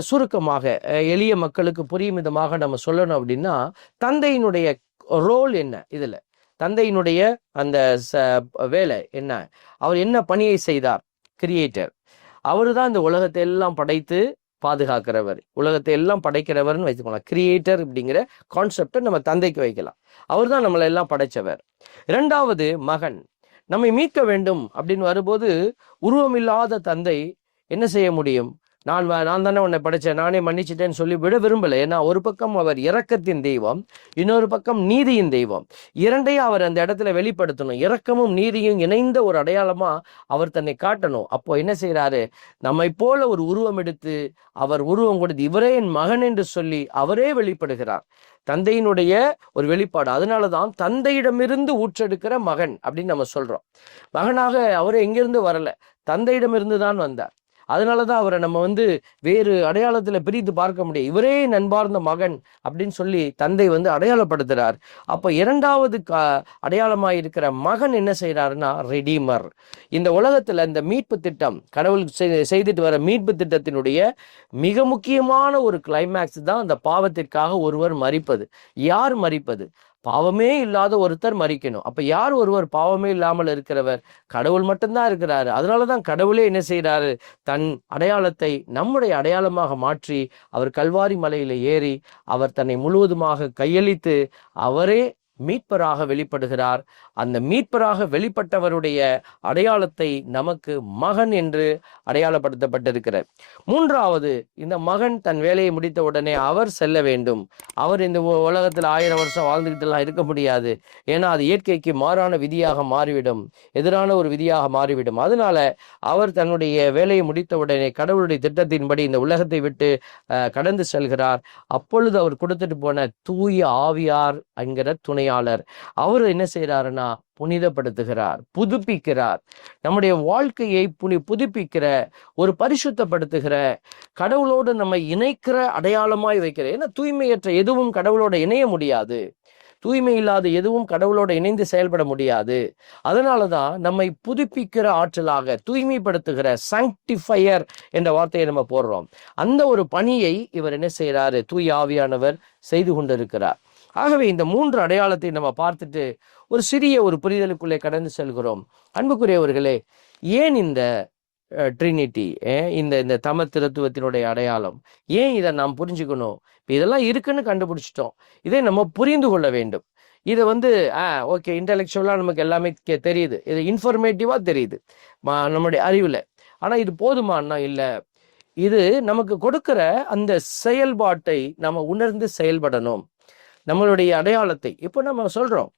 சுருக்கமாக எளிய மக்களுக்கு புரியும் விதமாக நம்ம சொல்லணும் அப்படின்னா, தந்தையினுடைய ரோல் என்ன, இதுல தந்தையினுடைய அந்த வேலை என்ன, அவர் என்ன பணியை செய்தார்? கிரியேட்டர். அவரு தான் இந்த உலகத்தை எல்லாம் படைத்து பாதுகாக்கிறவர், உலகத்தை எல்லாம் படைக்கிறவர்னு வைத்துக்கலாம். கிரியேட்டர் அப்படிங்கிற கான்செப்டை நம்ம தந்தைக்கு வைக்கலாம். அவர் தான் நம்மளை எல்லாம் படைச்சவர். 2வது மகன். நம்மை மீட்க வேண்டும் அப்படின்னு வரும்போது உருவமில்லாத தந்தை என்ன செய்ய முடியும்? நான் தானே உன்னை படைச்சேன், நானே மன்னிச்சிட்டேன்னு சொல்லி விட விரும்பலை. ஏன்னா ஒரு பக்கம் அவர் இரக்கத்தின் தெய்வம், இன்னொரு பக்கம் நீதியின் தெய்வம். இரண்டையும் அவர் அந்த இடத்துல வெளிப்படுத்தணும். இரக்கமும் நீதியும் இணைந்த ஒரு அடையாளமா அவர் தன்னை காட்டணும். அப்போ என்ன செய்யறாரு? நம்மை போல ஒரு உருவம் எடுத்து அவர் உருவம் கொடுத்து இவரே என் மகன் என்று சொல்லி அவரே வெளிப்படுகிறார். தந்தையினுடைய ஒரு வெளிப்பாடு. அதனாலதான் தந்தையிடமிருந்து ஊற்றெடுக்கிற மகன் அப்படின்னு நம்ம சொல்றோம். மகனாக அவரே எங்கிருந்து வரல, தந்தையிடமிருந்து தான் வந்தார். அதனாலதான் அவரை நம்ம வேறு அடையாளத்துல பிரித்து பார்க்க முடியும். இவரே நண்பார்ந்த மகன் அப்படின்னு சொல்லி தந்தை அடையாளப்படுத்துறார். அப்ப 2வது அடையாளமாயிருக்கிற மகன் என்ன செய்யறாருன்னா ரெடீமர். இந்த உலகத்துல இந்த மீட்பு திட்டம், கடவுள் செய்துட்டு வர மீட்பு திட்டத்தினுடைய மிக முக்கியமான ஒரு கிளைமேக்ஸ் தான் அந்த பாவத்திற்காக ஒருவர் மரிப்பது. யார் மரிப்பது? பாவமே இல்லாத ஒருத்தர் மரிக்கணும். அப்ப யார் ஒருவர் பாவமே இல்லாமல் இருக்கிறவர்? கடவுள் மட்டும்தான் இருக்கிறாரு. அதனாலதான் கடவுளே என்ன செய்யறாரு? தன் அடையாளத்தை நம்முடைய அடையாளமாக மாற்றி அவர் கல்வாரி மலையில ஏறி அவர் தன்னை முழுவதுமாக கையளித்து அவரே மீட்பராக வெளிப்படுகிறார். அந்த மீட்பராக வெளிப்பட்டவருடைய அடையாளத்தை நமக்கு மகன் என்று அடையாளப்படுத்தப்பட்டிருக்கிறார். மூன்றாவது, இந்த மகன் தன் வேலையை முடித்த உடனே அவர் செல்ல வேண்டும். அவர் இந்த உலகத்தில் 1000 வருஷம் வாழ்ந்துகிட்டு எல்லாம் இருக்க முடியாது. ஏன்னா அது இயற்கைக்கு மாறான விதியாக மாறிவிடும், எதிரான ஒரு விதியாக மாறிவிடும். அதனால அவர் தன்னுடைய வேலையை முடித்த உடனே கடவுளுடைய திட்டத்தின்படி இந்த உலகத்தை விட்டு கடந்து செல்கிறார். அப்பொழுது அவர் கொடுத்துட்டு போன தூய ஆவியார் என்கிற துணையாளர் அவர் என்ன செய்யறாருன்னா புனிதப்படுத்துகிறார், புதுப்பிக்கிறார். நம்முடைய வாழ்க்கையை புதுப்பிக்கிற, ஒரு பரிசுத்தப்படுத்துகிற, கடவுளோடு நம்ம இணைக்கிற அடையாளமாய் வைக்கிற. ஏன்னா தூய்மையற்ற எதுவும் கடவுளோட இணைய முடியாது. தூய்மை இல்லாத எதுவும் கடவுளோட இணைந்து செயல்பட முடியாது. அதனாலதான் நம்மை புதுப்பிக்கிற ஆற்றலாக, தூய்மைப்படுத்துகிற சாங்டிஃபையர் என்ற வார்த்தையை நம்ம போடுறோம். அந்த ஒரு பணியை இவர் என்ன செய்யறாரு? தூய ஆவியானவர் செய்து கொண்டிருக்கிறார். ஆகவே இந்த 3 அடையாளத்தை நம்ம பார்த்துட்டு ஒரு சிறிய ஒரு புரிதலுக்குள்ளே கடந்து செல்கிறோம். அன்புக்குரியவர்களே, ஏன் இந்த ட்ரினிட்டி, இந்த தம திருத்துவத்தினுடைய அடையாளம், ஏன் இதை நாம் புரிஞ்சுக்கணும்? இதெல்லாம் இருக்குன்னு கண்டுபிடிச்சிட்டோம், இதை நம்ம புரிந்து கொள்ள வேண்டும். இதை ஓகே, இன்டெலெக்சுவலாக நமக்கு எல்லாமே தெரியுது, இது இன்ஃபர்மேட்டிவாக தெரியுது நம்மளுடைய அறிவில். ஆனால் இது போதுமானா இல்லை. இது நமக்கு கொடுக்கிற அந்த செயல்பாட்டை நம்ம உணர்ந்து செயல்படணும். நம்மளுடைய அடையாளத்தை இப்போ நம்ம சொல்கிறோம்,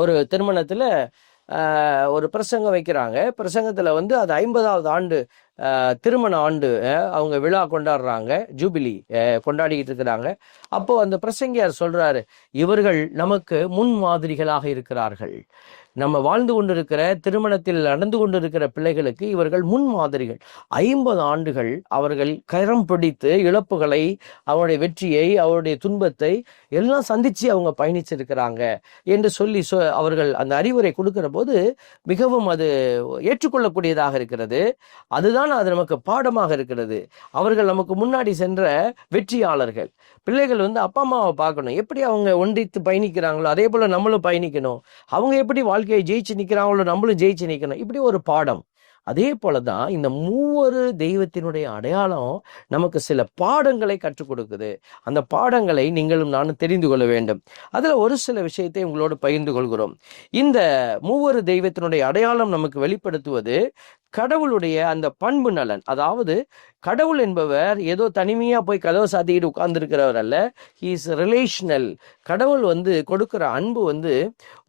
ஒரு திருமணத்தில் ஒரு பிரசங்கம் வைக்கிறாங்க. பிரசங்கத்தில் அது 50வது ஆண்டு திருமண ஆண்டு அவங்க விழா கொண்டாடுறாங்க, ஜூபிலி கொண்டாடிக்கிட்டு இருக்கிறாங்க. அப்போ அந்த பிரசங்கியார் சொல்றாரு, இவர்கள் நமக்கு முன்மாதிரிகளாக இருக்கிறார்கள். நம்ம வாழ்ந்து கொண்டிருக்கிற, திருமணத்தில் நடந்து கொண்டிருக்கிற பிள்ளைகளுக்கு இவர்கள் முன்மாதிரிகள். 50 ஆண்டுகள் அவர்கள் கரம் பிடித்து இழப்புகளை, அவருடைய வெற்றியை, அவருடைய துன்பத்தை எல்லாம் சந்திச்சு அவங்க பயணிச்சிருக்கிறாங்க என்று சொல்லி அவர்கள் அந்த அறிவுரை கொடுக்கிற போது மிகவும் அது ஏற்றுக்கொள்ளக்கூடியதாக இருக்கிறது. அதுதான் அது நமக்கு பாடமாக இருக்கிறது. அவர்கள் நமக்கு முன்னாடி சென்ற வெற்றியாளர்கள். பிள்ளைகள் அப்பா அம்மாவை பார்க்கணும், எப்படி அவங்க ஒன்றித்து பயணிக்கிறாங்களோ அதே போல நம்மளும் பயணிக்கணும். அவங்க எப்படி வாழ்க்கையை ஜெயிச்சு நிற்கிறாங்களோ நம்மளும் ஜெயிச்சு நிற்கணும். இப்படி ஒரு பாடம். அதே போலதான் இந்த 3 தெய்வத்தினுடைய அடையாளம் நமக்கு சில பாடங்களை கற்றுக் கொடுக்குது. அந்த பாடங்களை நீங்களும் நானும் தெரிந்து கொள்ள வேண்டும். அதுல ஒரு சில விஷயத்தை உங்களோடு பகிர்ந்து கொள்கிறோம். இந்த 3 தெய்வத்தினுடைய அடையாளம் நமக்கு வெளிப்படுத்துவது கடவுளுடைய அந்த பண்பு நலன். அதாவது கடவுள் என்பவர் ஏதோ தனிமையா போய் கதவை சாத்திக்கிட்டு உட்கார்ந்து இருக்கிறவர் அல்ல. He is relational. கடவுள் கொடுக்கிற அன்பு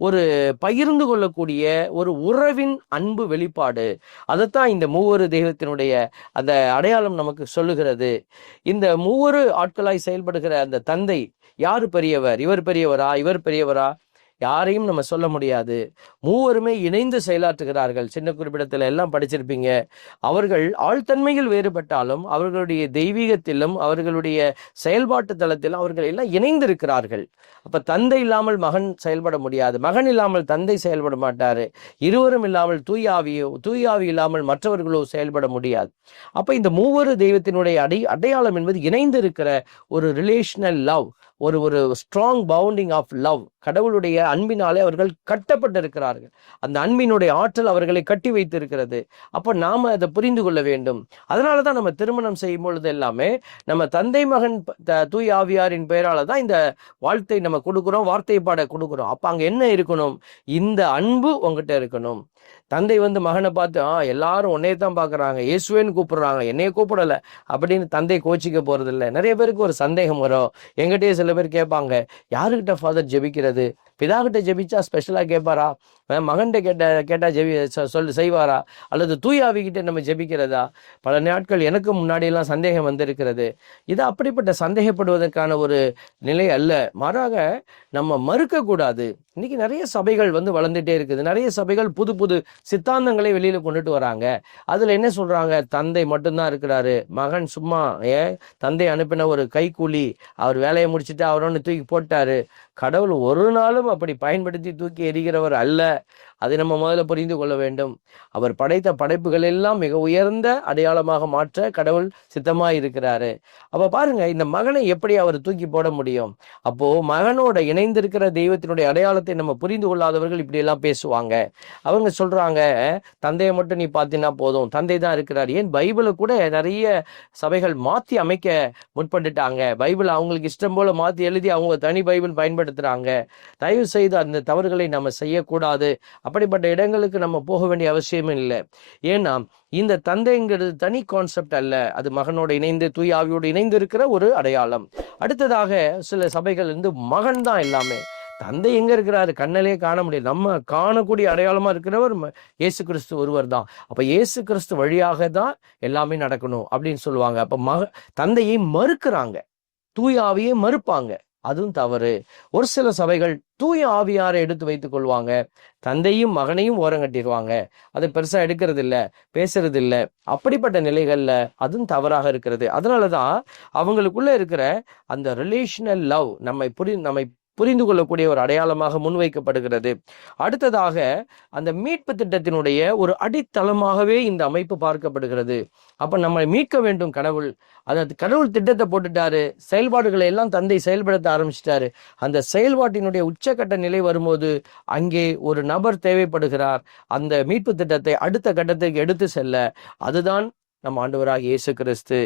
ஒரு பகிர்ந்து கொள்ளக்கூடிய ஒரு உறவின் அன்பு வெளிப்பாடு. அதைத்தான் இந்த 3 தெய்வத்தினுடைய அந்த அடையாளம் நமக்கு சொல்லுகிறது. இந்த 3 ஆட்களாய் செயல்படுகிற அந்த தந்தை யாரு பெரியவர்? இவர் பெரியவரா, இவர் பெரியவரா? யாரையும் நம்ம சொல்ல முடியாது. 3 இணைந்து செயலாற்றுகிறார்கள். சின்ன குறிப்பிடத்துல எல்லாம் படிச்சிருப்பீங்க. அவர்கள் ஆழ்தன்மையில் வேறுபட்டாலும் அவர்களுடைய தெய்வீகத்திலும் அவர்களுடைய செயல்பாட்டு தளத்திலும் அவர்கள் எல்லாம் இணைந்திருக்கிறார்கள். அப்ப தந்தை இல்லாமல் மகன் செயல்பட முடியாது, மகன் இல்லாமல் தந்தை செயல்பட மாட்டாரு, இருவரும் இல்லாமல் தூயாவி இல்லாமல் மற்றவர்களோ செயல்பட முடியாது. அப்ப இந்த 3 தெய்வத்தினுடைய அடையாளம் என்பது இணைந்து இருக்கிற ஒரு ரிலேஷனல் லவ், ஒரு ஸ்ட்ராங் பவுண்டிங் ஆஃப் லவ். கடவுளுடைய அன்பினாலே அவர்கள் கட்டப்பட்டிருக்கிறார்கள். அந்த அன்பினுடைய ஆற்றல் அவர்களை கட்டி வைத்திருக்கிறது. அப்ப நாம அதை புரிந்து கொள்ள வேண்டும். அதனாலதான் நம்ம திருமணம் செய்யும் பொழுது எல்லாமே நம்ம தந்தை மகன் தூய் ஆவியாரின் பெயரால தான் இந்த வாழ்த்தை நம்ம கொடுக்குறோம், வார்த்தை பாட கொடுக்குறோம். அப்ப அங்க என்ன இருக்கணும்? இந்த அன்பு உங்ககிட்ட இருக்கணும். தந்தை மகனை பார்த்து எல்லாரும் உன்னையே தான் பார்க்குறாங்க, இயேசுவேன்னு கூப்பிடுறாங்க, என்னைய கூப்பிடலை அப்படின்னு தந்தை கோச்சிக்க போறது இல்லை. நிறைய பேருக்கு ஒரு சந்தேகம் வரும். எங்கிட்டயே சில பேர் கேட்பாங்க, யாருக்கிட்ட ஃபாதர் ஜெபிக்கிறது? பிதா கிட்ட ஜெபிச்சா ஸ்பெஷலாக கேட்பாரா? மகன்கிட்ட கேட்டா செய்வாரா? அல்லது தூயாவிக்கிட்ட நம்ம ஜெபிக்கிறதா? பல நாட்கள் எனக்கு முன்னாடியெல்லாம் சந்தேகம் வந்திருக்கிறது. இது அப்படிப்பட்ட சந்தேகப்படுவதற்கான ஒரு நிலை அல்ல. மாறாக நம்ம மறுக்க கூடாது. இன்னைக்கு நிறைய சபைகள் வளர்ந்துட்டே இருக்குது. நிறைய சபைகள் புது புது சித்தாந்தங்களை வெளியில கொண்டுட்டு வராங்க. அதுல என்ன சொல்றாங்க? தந்தை மட்டும்தான் இருக்கிறாரு, மகன் சும்மா தந்தை அனுப்பின ஒரு கைக்கூலி, அவர் வேலையை முடிச்சுட்டு அவரோன்னு தூக்கி போட்டாரு. கடவுள் ஒரு நாளும் அப்படி பயன்படுத்தி தூக்கி எறிகிறவர் அல்ல. அதை நம்ம முதல்ல புரிந்து கொள்ள வேண்டும். அவர் படைத்த படைப்புகள் எல்லாம் மிக உயர்ந்த அடையாளமாக மாற்ற கடவுள் சித்தமாக இருக்கிறாரு. அப்ப பாருங்க, இந்த மகனை எப்படி அவர் தூக்கி போட முடியும்? அப்போ மகனோட இணைந்திருக்கிற தெய்வத்தினுடைய அடையாளத்தை நம்ம புரிந்து கொள்ளாதவர்கள் இப்படி எல்லாம் பேசுவாங்க. அவங்க சொல்றாங்க, தந்தையை மட்டும் நீ பார்த்தீங்கன்னா போதும், தந்தை தான் இருக்கிறார். ஏன் பைபிளை கூட நிறைய சபைகள் மாத்தி அமைக்க முற்பட்டுட்டாங்க. பைபிள் அவங்களுக்கு இஷ்டம் போல மாத்தி எழுதி அவங்க தனி பைபிள் பயன்படுத்த பயன்படுத்துறாங்க. தயவு செய்து அந்த தவறுகளை நம்ம செய்யக்கூடாது. அப்படிப்பட்ட இடங்களுக்கு நம்ம போக வேண்டிய அவசியமும் இல்லை. ஏன்னா இந்த தந்தைங்கிறது தனி கான்செப்ட் அல்ல, அது மகனோடு இணைந்து தூய ஆவியோடு இணைந்து இருக்கிற ஒரு அடையாளம். அடுத்ததாக சில சபைகள் மகன் தான் எல்லாமே. தந்தை எங்க இருக்கிறாரு? கண்ணிலே காண முடியாது. நம்ம காணக்கூடிய அடையாளமா இருக்கிறவர் இயேசு கிறிஸ்து ஒருவர் தான். அப்ப இயேசு கிறிஸ்து வழியாக தான் எல்லாமே நடக்கணும் அப்படின்னு சொல்லுவாங்க. அப்ப தந்தையை மறுக்கிறாங்க, தூய ஆவியை மறுப்பாங்க. அதுவும் தவறு. ஒரு சில சபைகள் தூய ஆவியாரை எடுத்து வைத்துக் கொள்வாங்க, தந்தையும் மகனையும் ஓரங்கட்டிடுவாங்க. அதை பெருசா எடுக்கிறது இல்லை, பேசுறது இல்லை. அப்படிப்பட்ட நிலைகள்ல அதுவும் தவறாக இருக்கிறது. அதனாலதான் அவங்களுக்குள்ள இருக்கிற அந்த ரிலேஷனல் லவ் நம்மை புரிந்து கொள்ளக்கூடிய ஒரு அடையாளமாக முன்வைக்கப்படுகிறது. அடுத்ததாக அந்த மீட்பு திட்டத்தினுடைய ஒரு அடித்தளமாகவே இந்த அமைப்பு பார்க்கப்படுகிறது. அப்ப நம்மை மீட்க வேண்டும் கடவுள். அதாவது கடவுள் திட்டத்தை போட்டுட்டாரு, செயல்பாடுகளை எல்லாம் தந்தை செயல்படுத்த ஆரம்பிச்சிட்டாரு. அந்த செயல்பாட்டினுடைய உச்சக்கட்ட நிலை வரும்போது அங்கே ஒரு நபர் தேவைப்படுகிறார், அந்த மீட்பு திட்டத்தை அடுத்த கட்டத்துக்கு எடுத்து செல்ல. அதுதான் நம் ஆண்டவராக இயேசு கிறிஸ்து.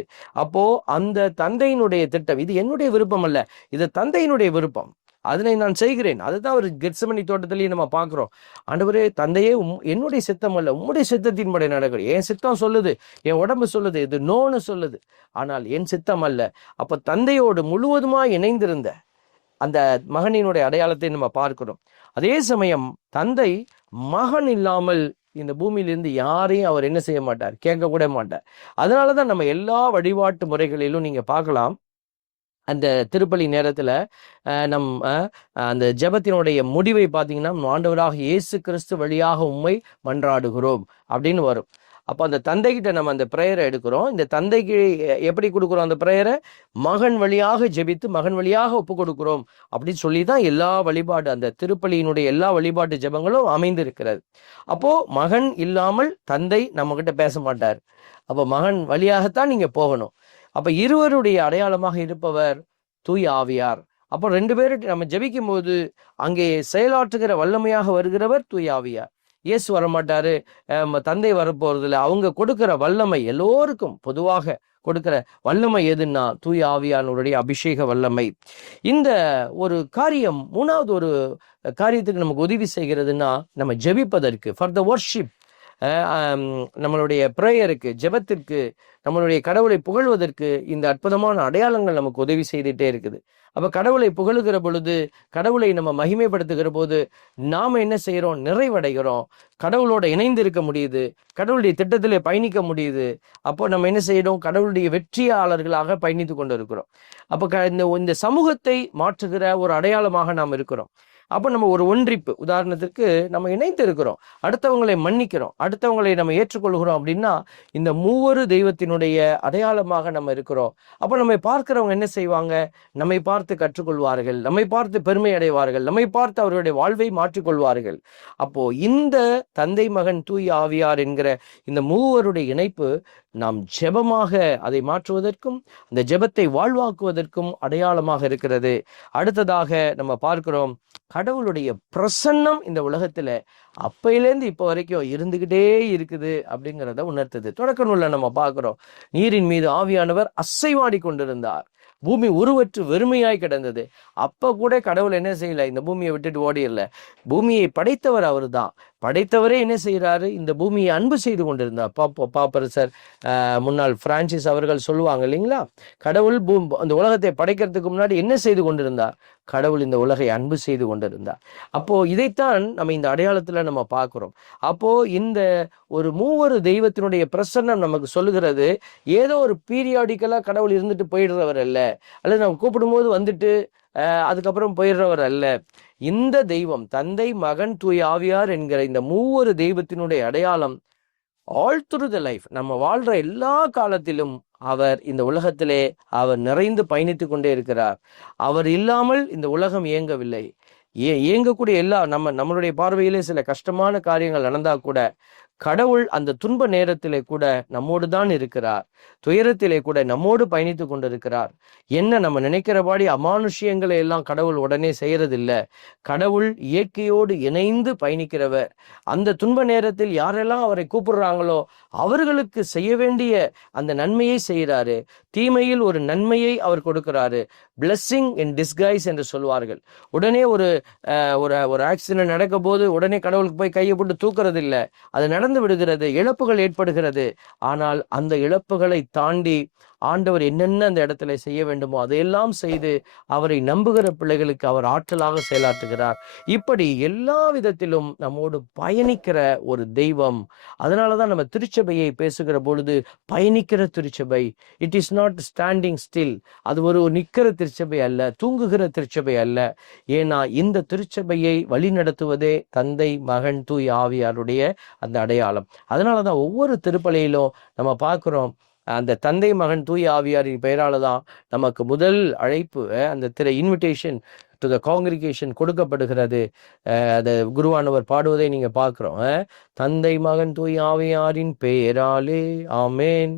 அப்போ அந்த தந்தையினுடைய திட்டம், இது என்னுடைய விருப்பம் அல்ல, இது தந்தையினுடைய விருப்பம், அதனை நான் செய்கிறேன். அதுதான் ஒரு கெத்செமனி தோட்டத்திலையும் நம்ம பார்க்கிறோம். ஆண்டவரே, தந்தையே, என்னுடைய சித்தம் அல்ல, உம்முடைய சித்தத்தின்படி நடக்கிறேன். என் சித்தம் சொல்லுது, என் உடம்பு சொல்லுது, இது நோன்னு சொல்லுது, ஆனால் என் சித்தம் அல்ல. அப்ப தந்தையோடு முழுவதுமாய் இணைந்திருந்த அந்த மகனினுடைய அடையாளத்தை நம்ம பார்க்கிறோம். அதே சமயம் தந்தை மகன் இல்லாமல் இந்த பூமியிலிருந்து யாரையும் அவர் என்ன செய்ய மாட்டார், கேட்க கூட மாட்டார். அதனாலதான் நம்ம எல்லா வழிபாட்டு முறைகளிலும் நீங்க பார்க்கலாம், அந்த திருப்பலி நேரத்துல அந்த ஜெபத்தினுடைய முடிவை பார்த்தீங்கன்னா, ஆண்டவராக இயேசு கிறிஸ்து வழியாக உம்மை மன்றாடுகிறோம் அப்படின்னு வரும். அப்போ அந்த தந்தைகிட்ட நம்ம அந்த பிரேயரை எடுக்கிறோம். இந்த தந்தைக்கு எப்படி கொடுக்குறோம் அந்த பிரேயரை? மகன் வழியாக ஜெபித்து மகன் வழியாக ஒப்பு கொடுக்கிறோம் அப்படின்னு சொல்லி தான் எல்லா வழிபாடு, அந்த திருப்பலியினுடைய எல்லா வழிபாட்டு ஜெபங்களும் அமைந்திருக்கிறது. அப்போ மகன் இல்லாமல் தந்தை நம்ம கிட்ட பேச மாட்டார். அப்போ மகன் வழியாகத்தான் நீங்க போகணும். அப்ப இருவருடைய அடையாளமாக இருப்பவர் தூய ஆவியார். அப்போ 2 பேரும் நம்ம ஜெபிக்கும் போது அங்கே செயலாற்றுகிற வல்லமையாக வருகிறவர் தூய ஆவியார். இயேசு வரமாட்டாரு, தந்தை வரப்போறது இல்லை. அவங்க கொடுக்கிற வல்லமை எல்லோருக்கும் பொதுவாக கொடுக்கிற வல்லமை எதுன்னா தூய ஆவியானுடைய அபிஷேக வல்லமை. இந்த ஒரு காரியம், 3வது ஒரு காரியத்துக்கு நமக்கு உதவி செய்கிறதுன்னா, நம்ம ஜெபிப்பதற்கு, ஃபார் த வர்ஷிப், நம்மளுடைய பிரேயருக்கு, ஜெபத்திற்கு, நம்மளுடைய கடவுளை புகழ்வதற்கு இந்த அற்புதமான அடையாளங்கள் நமக்கு உதவி செய்துட்டே இருக்குது. அப்ப கடவுளை புகழுகிற பொழுது, கடவுளை நம்ம மகிமைப்படுத்துகிற போது நாம என்ன செய்யறோம்? நிறைவடைகிறோம். கடவுளோட இணைந்து இருக்க முடியுது, கடவுளுடைய திட்டத்திலே பயணிக்க முடியுது. அப்போ நம்ம என்ன செய்யறோம்? கடவுளுடைய வெற்றியாளர்களாக பயணித்து கொண்டு இருக்கிறோம். அப்ப இந்த சமூகத்தை மாற்றுகிற ஒரு அடையாளமாக நாம் இருக்கிறோம். அப்போ நம்ம ஒரு ஒன்றிப்பு, உதாரணத்திற்கு நம்ம இணைந்து இருக்கிறோம், அடுத்தவங்களை மன்னிக்கிறோம், அடுத்தவங்களை நம்ம ஏற்றுக்கொள்கிறோம் அப்படின்னா இந்த மூவரு தெய்வத்தினுடைய அடையாளமாக நம்ம இருக்கிறோம். அப்போ நம்மை பார்க்கிறவங்க என்ன செய்வாங்க? நம்மை பார்த்து கற்றுக்கொள்வார்கள், நம்மை பார்த்து பெருமை அடைவார்கள், நம்மை பார்த்து அவர்களுடைய வாழ்வை மாற்றிக்கொள்வார்கள். அப்போ இந்த தந்தை மகன் தூய் ஆவியார் என்கிற இந்த மூவருடைய இணைப்பு நாம் ஜெபமாக அதை மாற்றுவதற்கும் அந்த ஜெபத்தை வாழ்வாக்குவதற்கும் அடையாளமாக இருக்கிறது. அடுத்ததாக நம்ம பார்க்கிறோம், கடவுளுடைய பிரசன்னம் இந்த உலகத்துல அப்பையிலேருந்து இப்ப வரைக்கும் இருந்துகிட்டே இருக்குது அப்படிங்கிறத உணர்த்துது. தொடக்க நூல்ல நம்ம பார்க்கிறோம், நீரின் மீது ஆவியானவர் அசைவாடி கொண்டிருந்தார், பூமி உருவற்று வெறுமையாய் கிடந்தது. அப்ப கூட கடவுள் என்ன செய்யல? இந்த பூமியை விட்டுட்டு ஓடிடல. பூமியை படைத்தவர் அவரு தான். படைத்தவரே என்ன செய்யறாரு? இந்த பூமியை அன்பு செய்து கொண்டிருந்தார். பாப்பரசர் முன்னாள் பிரான்சிஸ் அவர்கள் சொல்லுவாங்க இல்லைங்களா, கடவுள் அந்த உலகத்தை படைக்கிறதுக்கு முன்னாடி என்ன செய்து கொண்டிருந்தார்? கடவுள் இந்த உலகை அன்பு செய்து கொண்டிருந்தார். அப்போ இதைத்தான் நம்ம இந்த அடையாளத்துல நம்ம பார்க்கிறோம். அப்போ இந்த ஒரு மூவரு தெய்வத்தினுடைய பிரசன்னம் நமக்கு சொல்லுகிறது, ஏதோ ஒரு பீரியாடிக்கலா கடவுள் இருந்துட்டு போயிடுறவர் அல்ல, அல்லது நம்ம கூப்பிடும் போது வந்துட்டு அதுக்கப்புறம் போயிடுறவர் அல்ல. இந்த தெய்வம் தந்தை மகன் தூய் ஆவியார் என்கிற இந்த மூவரு தெய்வத்தினுடைய அடையாளம் ஆல் த்ரூ த லைஃப், நம்ம வாழ்ற எல்லா காலத்திலும் அவர் இந்த உலகத்திலே அவர் நிறைந்து பயணித்து கொண்டே இருக்கிறார். அவர் இல்லாமல் இந்த உலகம் இயங்கவில்லை. இயங்கக்கூடிய நம்மளுடைய பார்வையிலே சில கஷ்டமான காரியங்கள் நடந்தா கூட கடவுள் அந்த துன்ப நேரத்திலே கூட நம்மோடு தான் இருக்கிறார். துயரத்திலே கூட நம்மோடு பயணித்து கொண்டிருக்கிறார். என்ன நம்ம நினைக்கிறபடி அமானுஷ்யங்களை எல்லாம் கடவுள் உடனே செய்யறதில்ல. கடவுள் இயற்கையோடு இணைந்து பயணிக்கிறவர். அந்த துன்ப நேரத்தில் யாரெல்லாம் அவரை கூப்பிடுறாங்களோ அவர்களுக்கு செய்ய வேண்டிய அந்த நன்மையை செய்கிறாரு. தீமையில் ஒரு நன்மையை அவர் கொடுக்கிறாரு. பிளெஸ்ஸிங் இன் டிஸ்கைஸ் என்று சொல்வார்கள். உடனே ஒரு ஒரு ஆக்சிடென்ட் நடக்கும் போது உடனே கடவுளுக்கு போய் கையை போட்டு தூக்குறது இல்லை. அது நடந்து விடுகிறது, இழப்புகள் ஏற்படுகிறது. ஆனால் அந்த இழப்புகளை தாண்டி ஆண்டவர் என்னென்ன அந்த இடத்துல செய்ய வேண்டுமோ அதையெல்லாம் செய்து அவரை நம்புகிற பிள்ளைகளுக்கு அவர் ஆற்றலாக செயலாற்றுகிறார். இப்படி எல்லா விதத்திலும் நம்மோடு பயணிக்கிற ஒரு தெய்வம். அதனாலதான் நம்ம திருச்சபையை பேசுகிற பொழுது பயணிக்கிற திருச்சபை. It is not standing still. அது ஒரு நிக்கிற திருச்சபை அல்ல, தூங்குகிற திருச்சபை அல்ல. ஏன்னா இந்த திருச்சபையை வழி நடத்துவதே தந்தை, மகன், தூய் ஆவியாருடைய அந்த அடையாளம். அதனாலதான் ஒவ்வொரு திருப்பலியிலும் நம்ம பார்க்கிறோம், அந்த தந்தை, மகன், தூய் ஆவியாரின் பெயரால தான் நமக்கு முதல் அழைப்பு, அந்த இன்விடேஷன் டு த காங்கிரிகேஷன் கொடுக்கப்படுகிறது. அந்த குருவானவர் பாடுவதை நீங்க பார்க்கிறோம். தந்தை, மகன், தூய் ஆவியாரின் பெயராலே ஆமேன்.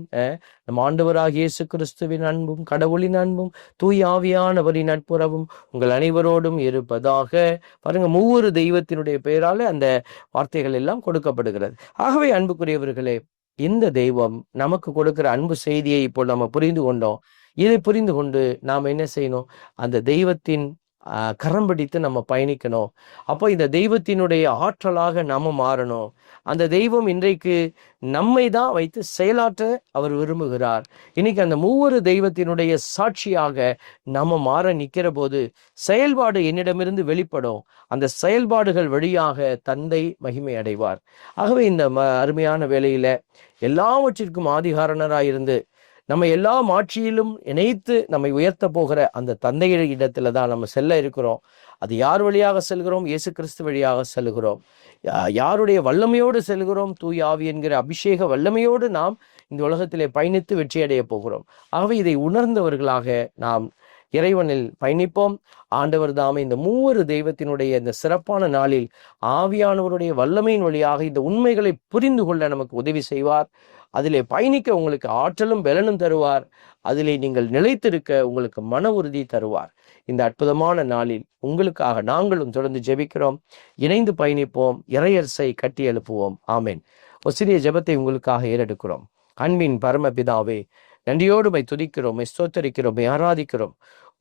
நம் ஆண்டவராகிய இயேசு கிறிஸ்துவின் அன்பும் கடவுளின் அன்பும் தூய் ஆவியானவரின் நட்புறவும் உங்கள் அனைவரோடும் இருப்பதாக. பாருங்க, மூவொரு தெய்வத்தினுடைய பெயரால அந்த வார்த்தைகள் எல்லாம் கொடுக்கப்படுகிறது. ஆகவே அன்புக்குரியவர்களே, இந்த தெய்வம் நமக்கு கொடுக்கிற அன்பு செய்தியை இப்போ நம்ம புரிந்து கொண்டோம். இதை புரிந்து கொண்டு நாம் என்ன செய்யணும்? அந்த தெய்வத்தின் கரம் பிடித்து நம்ம பயணிக்கணும். அப்போ இந்த தெய்வத்தினுடைய ஆற்றலாக நாம மாறணும். அந்த தெய்வம் இன்றைக்கு நம்மை தான் வைத்து செயலாற்ற அவர் விரும்புகிறார். இன்னைக்கு அந்த மூவொரு தெய்வத்தினுடைய சாட்சியாக நம்ம மாற நிற்கிற போது செயல்பாடு என்னிடமிருந்து வெளிப்படும். அந்த செயல்பாடுகள் வழியாக தந்தை மகிமை அடைவார். ஆகவே இந்த அருமையான வேளையில எல்லாவற்றிற்கும் ஆதிகாரணராயிருந்து நம்ம எல்லா ஆட்சியிலும் இணைத்து நம்மை உயர்த்த போகிற அந்த தந்தைய இடத்துல தான் நம்ம செல்ல இருக்கிறோம். அது யார் வழியாக செல்கிறோம்? இயேசு கிறிஸ்து வழியாக செல்கிறோம். யாருடைய வல்லமையோடு செல்கிறோம்? தூய் ஆவி என்கிற அபிஷேக வல்லமையோடு நாம் இந்த உலகத்திலே பயணித்து வெற்றி அடைய போகிறோம். ஆகவே இதை உணர்ந்தவர்களாக நாம் இறைவனில் பயணிப்போம். ஆண்டவர் தாமே இந்த மூவொரு தெய்வத்தினுடைய இந்த சிறப்பான நாளில் ஆவியானவருடைய வல்லமையின் வழியாக இந்த உண்மைகளை புரிந்து கொள்ள நமக்கு உதவி செய்வார். அதிலே பயணிக்க உங்களுக்கு ஆற்றலும் பலனும் தருவார். அதிலே நீங்கள் நிலைத்திருக்க உங்களுக்கு மன உறுதி தருவார். இந்த அற்புதமான நாளில் உங்களுக்காக நாங்களும் தொடர்ந்து ஜெபிக்கிறோம். இணைந்து பயணிப்போம், இறையரசை கட்டி எழுப்புவோம். ஆமேன். ஒரு சிறிய ஜெபத்தை உங்களுக்காக ஏறெடுக்கிறோம். அன்பின் பரமபிதாவே, நன்றியோடு துதிக்கிறோம், ஸ்தோத்தரிக்கிறோம், ஆராதிக்கிறோம்.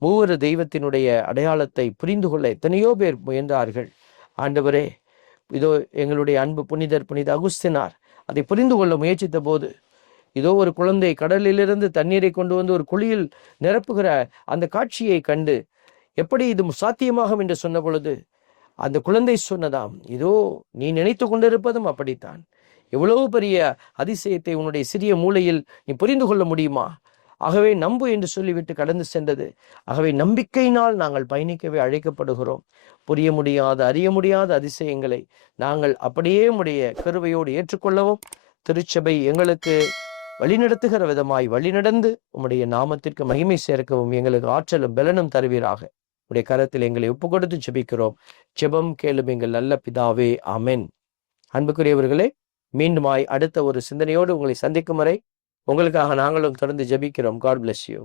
மூவொரு தெய்வத்தினுடைய அடையாளத்தை புரிந்து கொள்ள எத்தனையோ பேர் முயன்றார்கள். ஆண்டவரே, இதோ எங்களுடைய அன்பு புனிதர் புனித அகுஸ்தினார் அதை புரிந்து கொள்ள முயற்சித்த போது, இதோ ஒரு குழந்தை கடலிலிருந்து தண்ணீரை கொண்டு வந்து ஒரு குழியில் நிரப்புகிற அந்த காட்சியை கண்டு எப்படி இது சாத்தியமாகும் என்று சொன்ன பொழுது அந்த குழந்தை சொன்னதாம், இதோ நீ நினைத்து கொண்டிருப்பதும் அப்படித்தான். எவ்வளவு பெரிய அதிசயத்தை உன்னுடைய சிறிய மூளையில் நீ புரிந்து கொள்ள முடியுமா? ஆகவே நம்பு என்று சொல்லிவிட்டு கடந்து சென்றது. ஆகவே நம்பிக்கையினால் நாங்கள் பயணிக்கவே அழைக்கப்படுகிறோம். புரிய முடியாத, அறிய முடியாத அதிசயங்களை நாங்கள் அப்படியே உடைய கிருபையோடு ஏற்றுக்கொள்ளவும், திருச்சபை எங்களுக்கு வழிநடத்துகிற விதமாய் வழிநடந்து உம்முடைய நாமத்திற்கு மகிமை சேர்க்கவும் எங்களுக்கு ஆற்றலும் பலனும் தருவீராக. உடைய கரத்தில் எங்களை ஒப்பு கொடுத்து ஜெபிக்கிறோம். ஜெபம் கேளும் எங்கள் நல்ல பிதாவே, ஆமென். அன்புக்குரியவர்களே, மீண்டுமாய் அடுத்த ஒரு சிந்தனையோடு உங்களை சந்திக்கும் வரை உங்களுக்காக நாங்களும் தொடர்ந்து ஜெபிக்கிறோம். God bless you.